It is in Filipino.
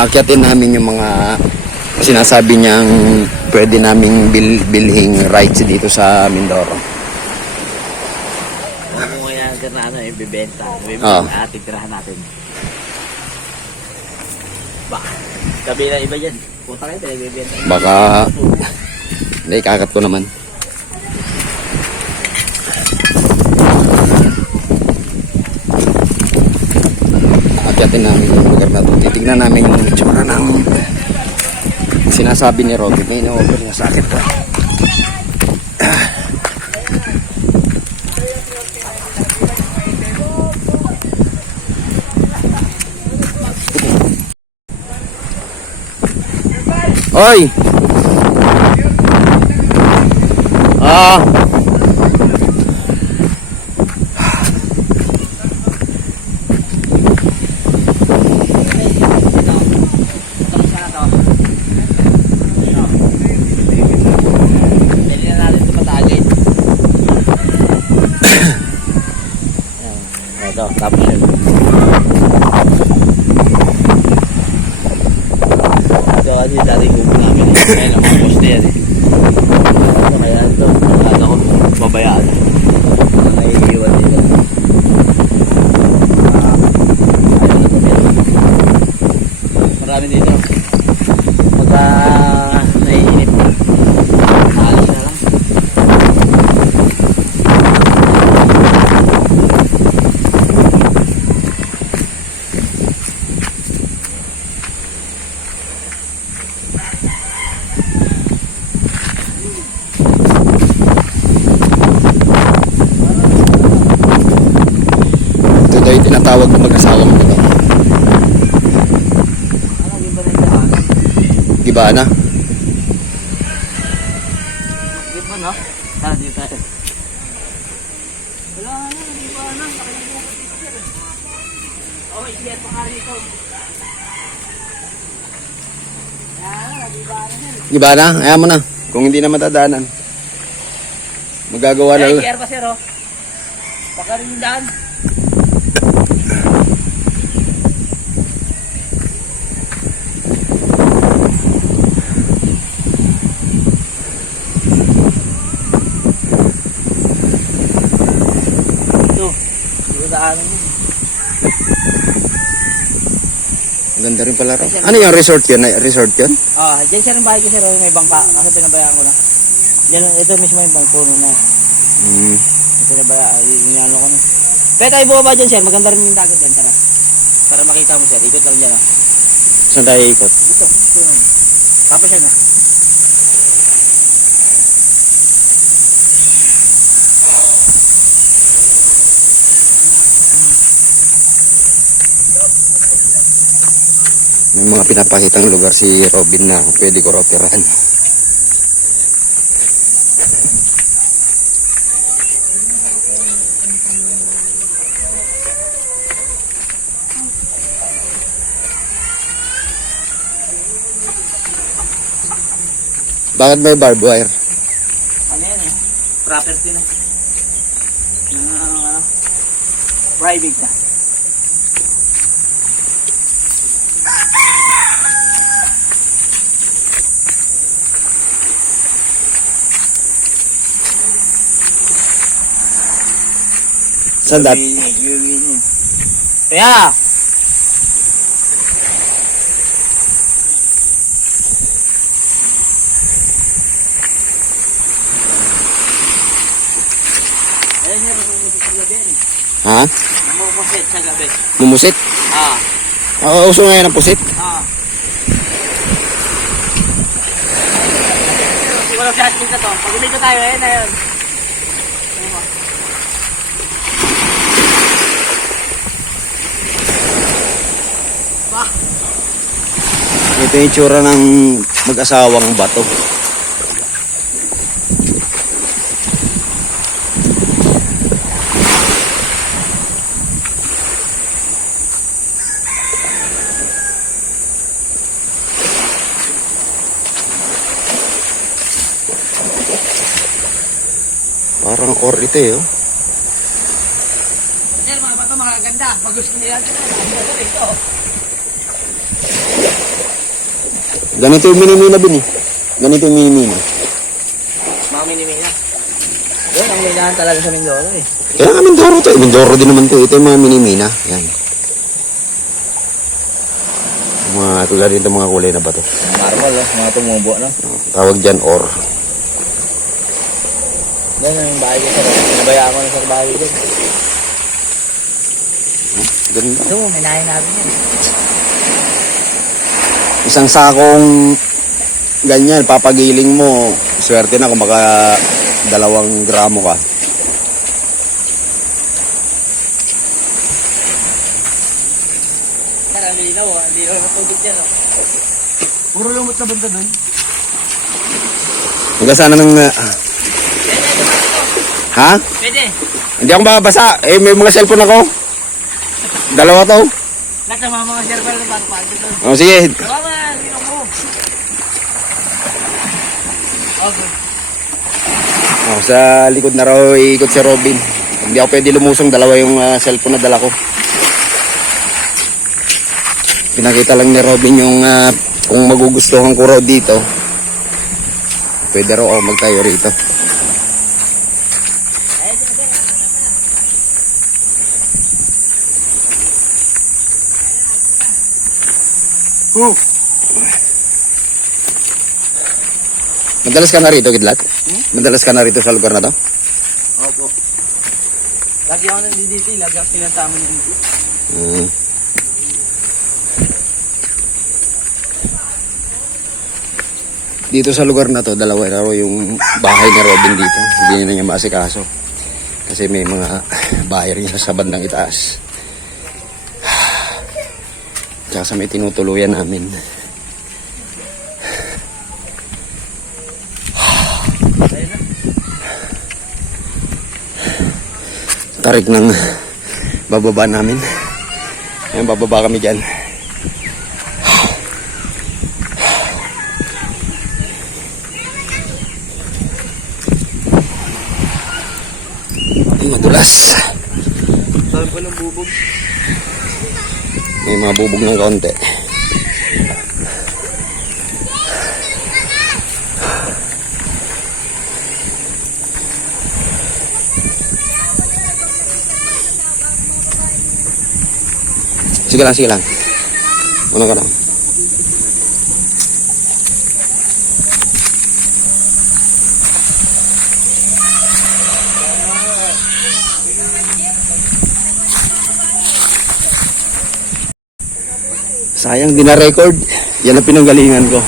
Aakyatin namin yung mga sinasabi niyang pwede naming bilhing rides dito sa Mindoro. Ano mo yan na ano, ibibenta. Oo. Titirahan natin. Ba, kabila iba dyan. Puta kayo, ibibenta. Baka hindi, kakat ko naman. Aakyatin namin yung lugar na ito. Titignan namin yung itsura ng sinasabi ni Robby. May ino-offer niya sa akin pa. Oy! Ito, tapos yun. Ito kasi dati gubo namin eh. Ngayon ang mga poste yan eh. Ito kaya ito, ano ko, babayaan. Naiiwan dito. Ayaw na tumira. Marami dito. Pagka naiinip na, maalis na lang. Ito daw yung tinatawag na mag-asawang ito. Ano, iba na yung daan? Diba na? Iba no? Tara dito tayo. Wala nga na, iba na. Nakalimutan dito sir. Okay, sige, pang rito. Diba na? Ayaw mo na. Kung hindi na matadaanan. Magagawa Ay, na. KR pa sir oh. Baka rin yung daan. Ito daanan mo. Ganda rin pala raw. Ano yung resort yun? Resort yun? Diyan siya rin bahay ko sir oh. May bangka. Kasi pinabayaan ko na. Diyan, ito mismo yung bangkuno na. Hmm. Pinabayaan, inano ko na. Pwede tayo bumaba dyan sir. Maganda rin yung dagat dyan. Tara. Para makita mo sir. Ikot lang dyan oh. Saan tayo ikot? Ito. Tapos yan ah. May mga pinapakitang lugar si Robin na pwede ko raw tirahan. Bakit may barbed wire? Ano yan eh? Property na. Private na. Saan dat? Kaya! Ayan niya, namumusit sa gabi eh. Ha? Namumusit sa gabi. Mumusit? Uso ngayon ang pusit? Walang shotgun na to. Pag umito tayo, ayun na yun. Ito yung itsura ng mag-asawang bato. Parang or ito eh. Oh. Yan, mga bato makaganda. Pag gusto nila ito. Ganito yung minimina bin eh. Ganito yung minimina. Mga minimina. Yan ang minahan talaga sa Mindoro eh. Kaya nga Mindoro to. Mindoro din naman to. Ito yung mga minimina. Yan. Mga tulad dito mga kulay na bato. Marble oh, mga tumubo no. Tawag dyan or. Yan ang bahay ko sa nabayaan ko na sa bahay ko. Ganda. Ito, minahin natin yan. Isang sakong ganyan, papagiling mo. Swerte na kung baka 2 gramo ka. Yan, ang linaw oh. Ang linaw ng tubig yan oh. Puro lumot na banda dun. Hanggang sana ng... ha? Pwede. Hindi ako makabasa. Eh, may mga cellphone ako. 2 to. Lahat ng mga server na parang doon. O, sige. Tama, linaw mo. Okay. O, sa likod na raw, ikot si Robin. Hindi ako pwede lumusong. 2 yung cellphone na dala ko. Pinakita lang ni Robin yung kung magugustuhan ko raw dito. Pwede raw ako magtayo rito. Madalas ka na rito, Kidlat? Madalas ka na rito sa lugar na to? Opo. Lagi ako nandito, lagi ako sinasama dito. Dito sa lugar na to, 2 na raw yung bahay ni Robin dito. Hindi na niya maasikaso. Kasi may mga bahay rin sa bandang itaas. Tsaka sa may tinutuluyan namin. Tarik ng bababa namin. Ayan, bababa kami dyan. Ay, madulas. Saan pa ng bubog? May mga bubog ng kaunti. Sige lang, sige lang. Una ka lang. Sayang, di na-record. Yan ang pinanggalingan ko.